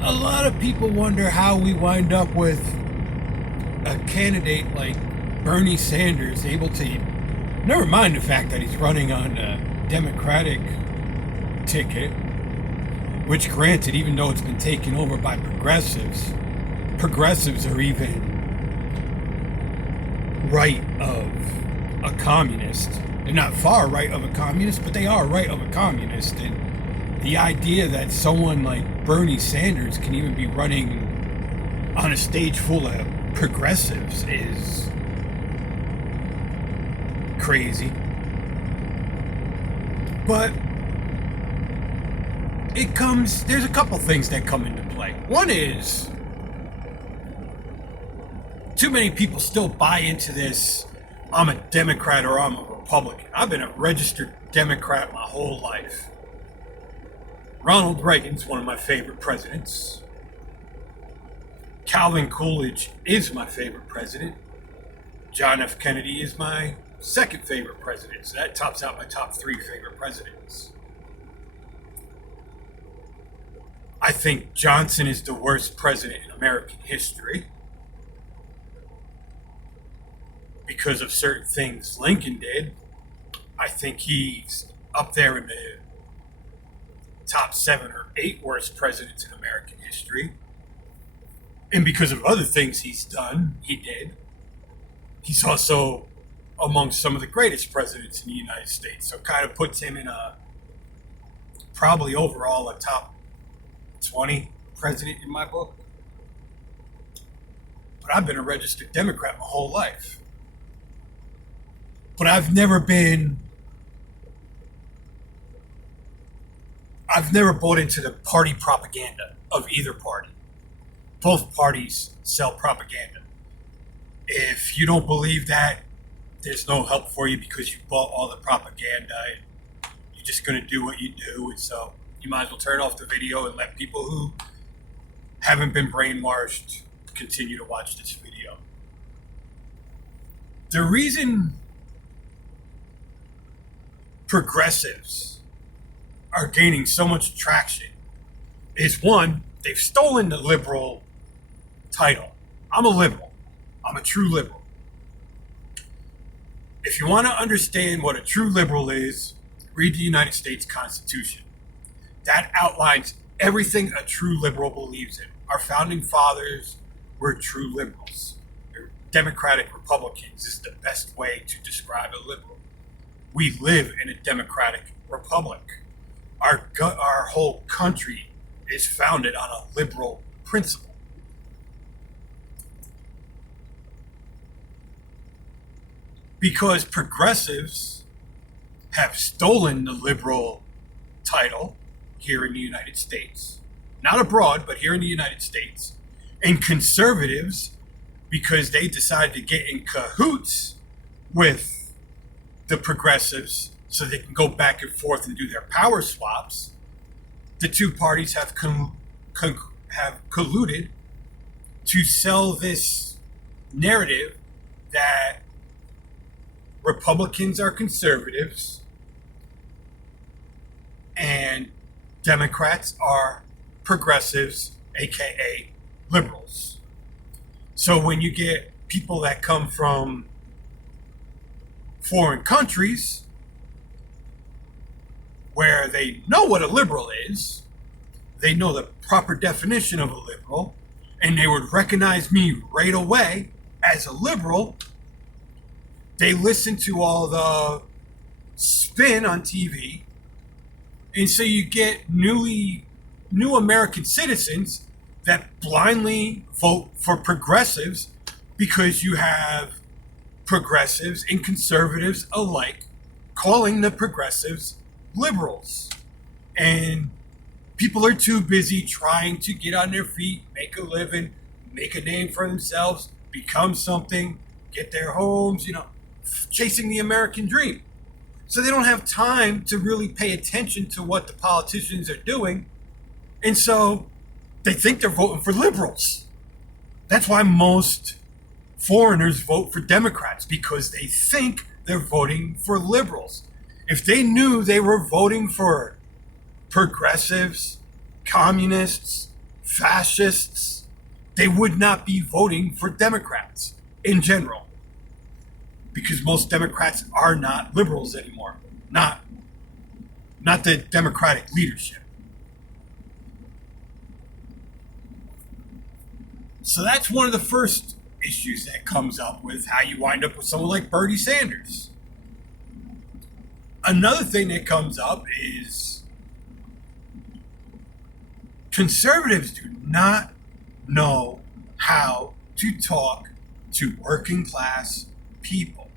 A lot of people wonder how we wind up with a candidate like Bernie Sanders able to, never mind the fact that he's running on a Democratic ticket, which granted, even though it's been taken over by progressives are even right of a communist. They're not far right of a communist, but they are right of a communist. And the idea that someone like Bernie Sanders can even be running on a stage full of progressives is crazy. But there's a couple things that come into play. One is, too many people still buy into this, I'm a Democrat or I'm a Republican. I've been a registered Democrat my whole life. Ronald Reagan's one of my favorite presidents. Calvin Coolidge is my favorite president. John F. Kennedy is my second favorite president. So that tops out my top 3 favorite presidents. I think Johnson is the worst president in American history because of certain things Lincoln did. I think he's up there in the top 7 or 8 worst presidents in American history. And because of other things he did. He's also among some of the greatest presidents in the United States. So kind of puts him in probably overall a top 20 president in my book. But I've been a registered Democrat my whole life. But I've never bought into the party propaganda of either party. Both parties sell propaganda. If you don't believe that, there's no help for you because you bought all the propaganda and you're just going to do what you do. And so you might as well turn off the video and let people who haven't been brainwashed continue to watch this video. The reason progressives are gaining so much traction is, one, they've stolen the liberal title. I'm a liberal. I'm a true liberal. If you want to understand what a true liberal is, read the United States Constitution. That outlines everything a true liberal believes in. Our founding fathers were true liberals. Democratic Republicans is the best way to describe a liberal. We live in a democratic republic. Our whole country is founded on a liberal principle. Because progressives have stolen the liberal title here in the United States, not abroad, but here in the United States, and conservatives, because they decided to get in cahoots with the progressives so they can go back and forth and do their power swaps, the two parties have colluded to sell this narrative that Republicans are conservatives and Democrats are progressives, aka liberals. So when you get people that come from foreign countries where they know what a liberal is, they know the proper definition of a liberal, and they would recognize me right away as a liberal, they listen to all the spin on TV, and so you get new American citizens that blindly vote for progressives because you have progressives and conservatives alike calling the progressives liberals. And people are too busy trying to get on their feet, make a living, make a name for themselves, become something, get their homes, chasing the American dream. So they don't have time to really pay attention to what the politicians are doing. And so they think they're voting for liberals. That's why most foreigners vote for Democrats, because they think they're voting for liberals. If they knew they were voting for progressives, communists, fascists, they would not be voting for Democrats in general. Because most Democrats are not liberals anymore. Not the Democratic leadership. So that's one of the first issues that comes up with how you wind up with someone like Bernie Sanders. Another thing that comes up is conservatives do not know how to talk to working class people.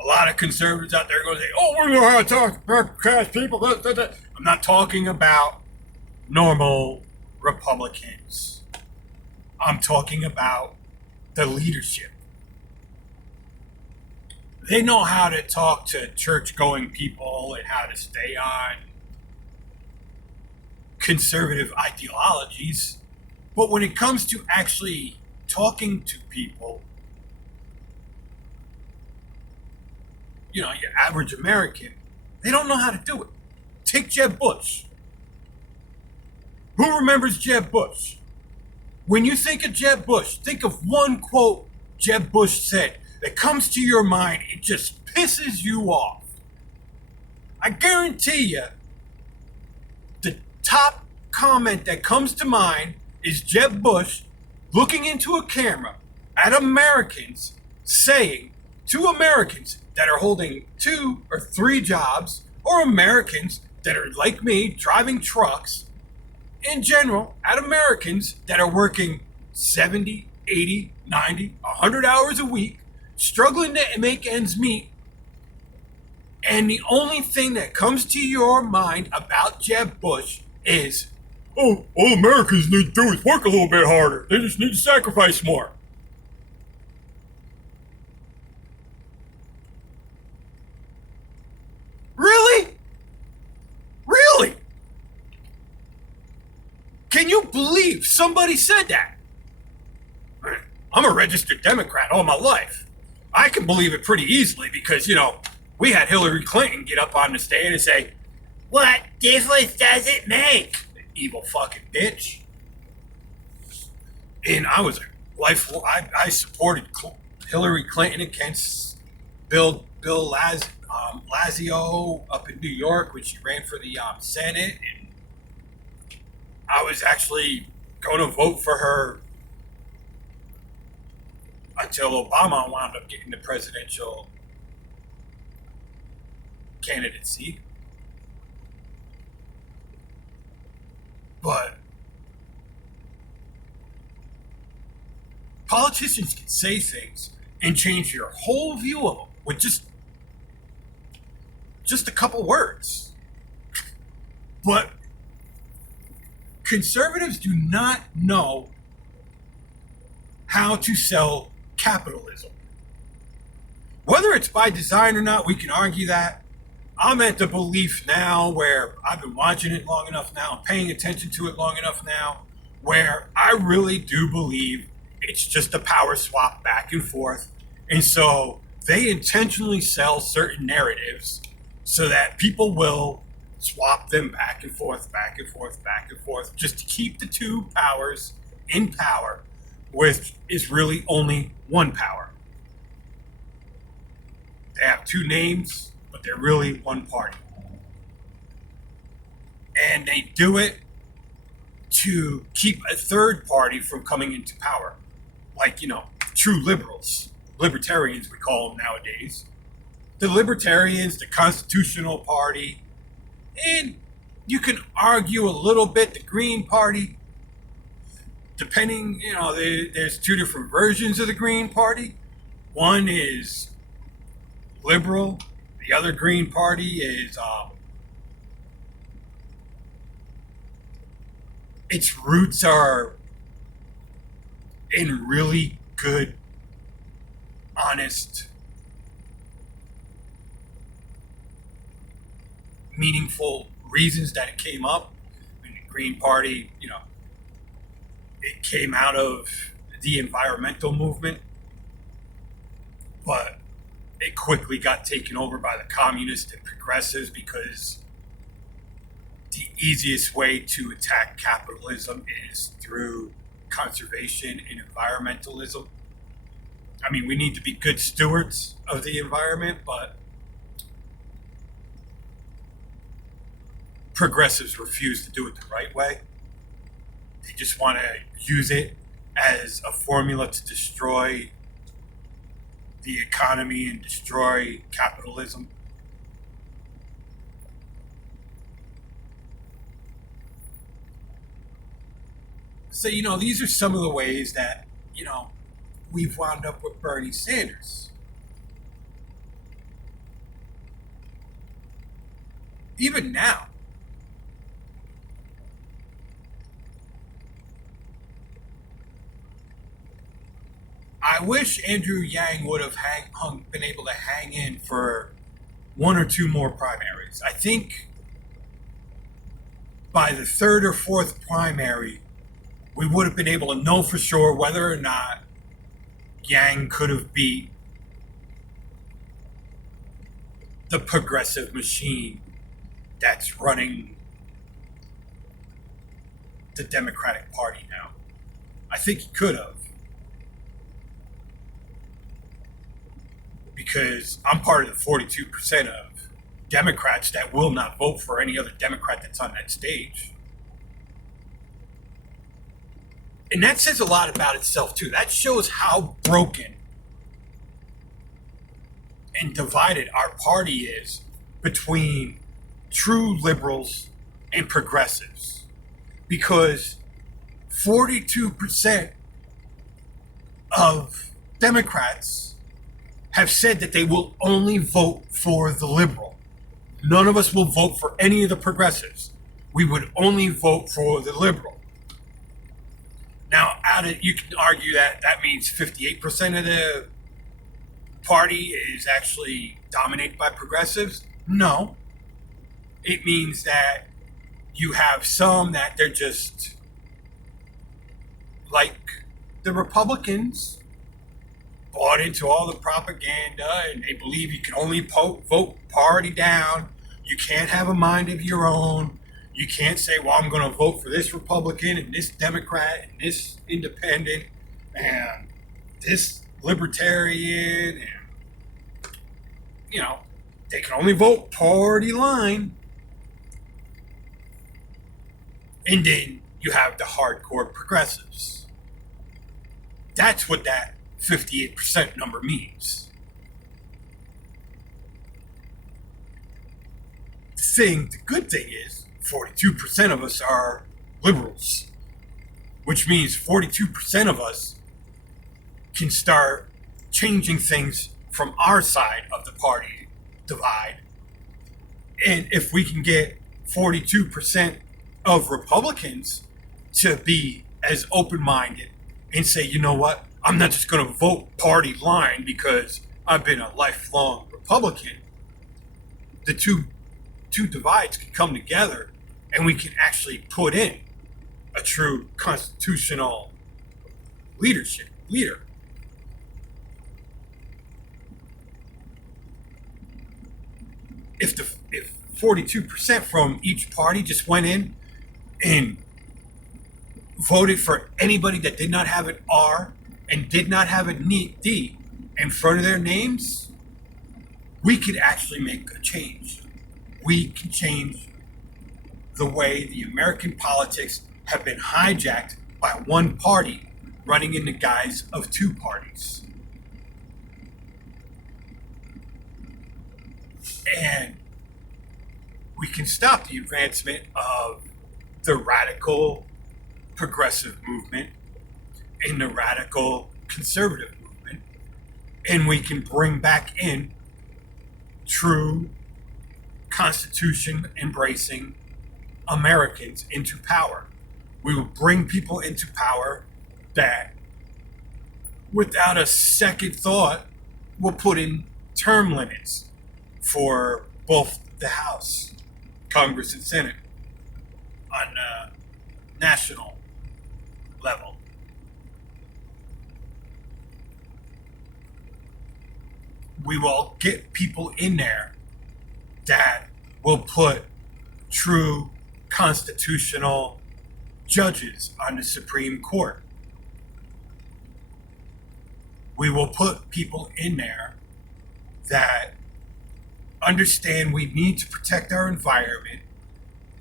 A lot of conservatives out there are going to say, oh, we know how to talk to working class people. I'm not talking about normal Republicans. I'm talking about the leadership. They know how to talk to church-going people and how to stay on conservative ideologies. But when it comes to actually talking to people, you know, your average American, they don't know how to do it. Take Jeb Bush. Who remembers Jeb Bush? When you think of Jeb Bush, think of one quote Jeb Bush said that comes to your mind. It just pisses you off. I guarantee you, the top comment that comes to mind is Jeb Bush looking into a camera at Americans saying to Americans that are holding 2 or 3 jobs, or Americans that are like me driving trucks, in general, at Americans that are working 70, 80, 90, 100 hours a week, struggling to make ends meet, and the only thing that comes to your mind about Jeb Bush is, oh, all Americans need to do is work a little bit harder. They just need to sacrifice more. Really? Really? Can you believe somebody said that? I'm a registered Democrat all my life. I can believe it pretty easily because, you know, we had Hillary Clinton get up on the stage and say, what difference does it make? Evil fucking bitch. And I was a life. I supported Hillary Clinton against Bill Lazio up in New York when she ran for the Senate, and I was actually going to vote for her until Obama wound up getting the presidential candidacy. But politicians can say things and change your whole view of them with just a couple words. But conservatives do not know how to sell capitalism. Whether it's by design or not, we can argue that. I'm at the belief now where I've been watching it long enough now, paying attention to it long enough now, where I really do believe it's just a power swap back and forth. And so they intentionally sell certain narratives so that people will swap them back and forth, back and forth, back and forth, just to keep the two powers in power, which is really only one power. They have two names, but they're really one party. And they do it to keep a third party from coming into power. Like, you know, true liberals, libertarians we call them nowadays. The libertarians, the Constitutional Party, and you can argue a little bit the Green Party, depending, you know, there's two different versions of the Green Party. One is liberal, the other Green Party is its roots are in really good, honest, meaningful reasons that it came up. I mean, the Green Party, you know, it came out of the environmental movement, but it quickly got taken over by the communists and progressives because the easiest way to attack capitalism is through conservation and environmentalism. I mean, we need to be good stewards of the environment, but progressives refuse to do it the right way. They just want to use it as a formula to destroy the economy and destroy capitalism. So, these are some of the ways that, we've wound up with Bernie Sanders. Even now, I wish Andrew Yang would have been able to hang in for one or two more primaries. I think by the third or fourth primary, we would have been able to know for sure whether or not Yang could have beat the progressive machine that's running the Democratic Party now. I think he could have. Because I'm part of the 42% of Democrats that will not vote for any other Democrat that's on that stage. And that says a lot about itself, too. That shows how broken and divided our party is between true liberals and progressives. Because 42% of Democrats have said that they will only vote for the liberal. None of us will vote for any of the progressives. We would only vote for the liberal. Now, you can argue that means 58% of the party is actually dominated by progressives. No. It means that you have some that they're just like the Republicans, bought into all the propaganda, and they believe you can only vote party down. You can't have a mind of your own. You can't say, well, I'm going to vote for this Republican and this Democrat and this independent and this libertarian. And, they can only vote party line. And then you have the hardcore progressives. That's what that 58% number means. The good thing is 42% of us are liberals, which means 42% of us can start changing things from our side of the party divide. And if we can get 42% of Republicans to be as open-minded and say, you know what, I'm not just going to vote party line because I've been a lifelong Republican. The two divides can come together and we can actually put in a true constitutional leader. If 42% from each party just went in and voted for anybody that did not have an R and did not have a D in front of their names, we could actually make a change. We can change the way the American politics have been hijacked by one party running in the guise of two parties. And we can stop the advancement of the radical progressive movement and the radical conservative movement, and we can bring back in true Constitution embracing Americans into power. We will bring people into power that, without a second thought, will put in term limits for both the House, Congress, and Senate on a national level. We will get people in there that will put true constitutional judges on the Supreme Court. We will put people in there that understand we need to protect our environment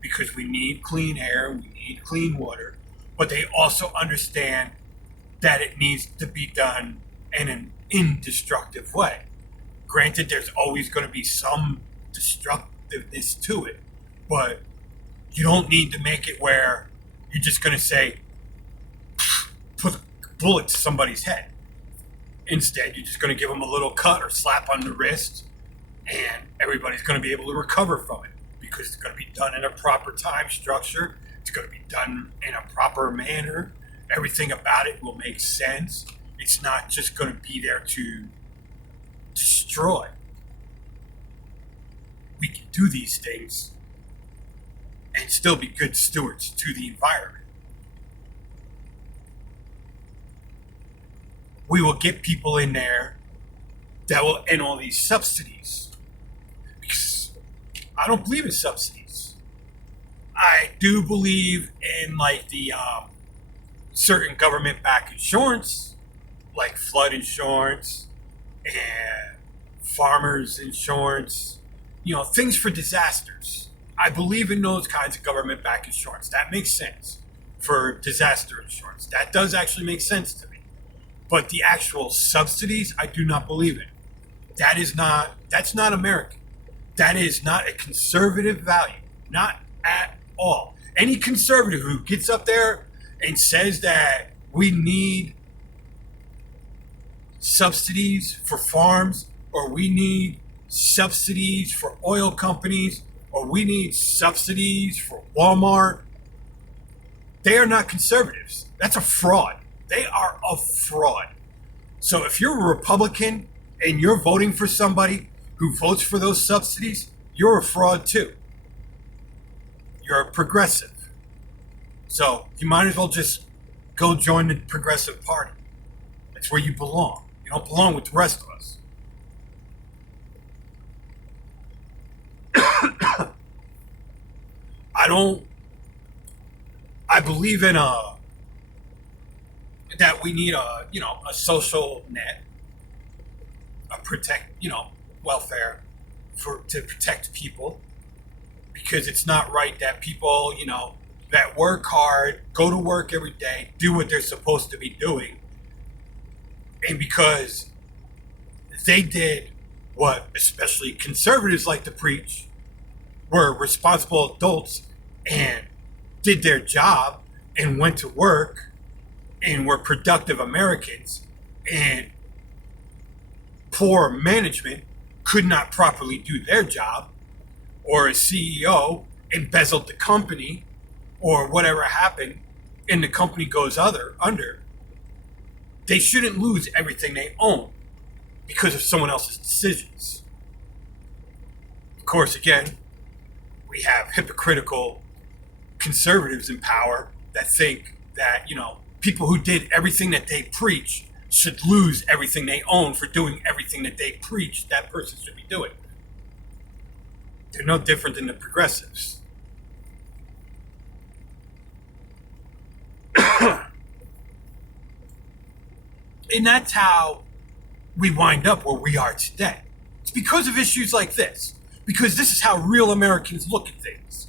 because we need clean air, we need clean water, but they also understand that it needs to be done in an indestructive way. Granted, there's always going to be some destructiveness to it, but you don't need to make it where you're just going to say, put a bullet to somebody's head. Instead, you're just going to give them a little cut or slap on the wrist, and everybody's going to be able to recover from it because it's going to be done in a proper time structure. It's going to be done in a proper manner. Everything about it will make sense. It's not just going to be there to destroy. We can do these things and still be good stewards to the environment. We will get people in there that will end all these subsidies. Because I don't believe in subsidies. I do believe in like the certain government-backed insurance, like flood insurance and farmers insurance, things for disasters. I believe in those kinds of government-backed insurance. That makes sense for disaster insurance. That does actually make sense to me. But the actual subsidies, I do not believe in. That's not American. That is not a conservative value. Not at all. Any conservative who gets up there and says that we need subsidies for farms, or we need subsidies for oil companies, or we need subsidies for Walmart, they are not conservatives. That's a fraud. They are a fraud. So if you're a Republican and you're voting for somebody who votes for those subsidies, you're a fraud too. You're a progressive. So you might as well just go join the Progressive Party. That's where you belong. You don't belong with the rest of us. I believe in that we need a social net, welfare to protect people, because it's not right that people, that work hard, go to work every day, do what they're supposed to be doing, and because they did what especially conservatives like to preach, were responsible adults and did their job and went to work and were productive Americans, and poor management could not properly do their job, or a CEO embezzled the company, or whatever happened, and the company goes under, they shouldn't lose everything they own because of someone else's decisions. Of course, again, we have hypocritical conservatives in power that think that, people who did everything that they preach should lose everything they own for doing everything that they preach that person should be doing. They're no different than the progressives. And that's how we wind up where we are today. It's because of issues like this. Because this is how real Americans look at things.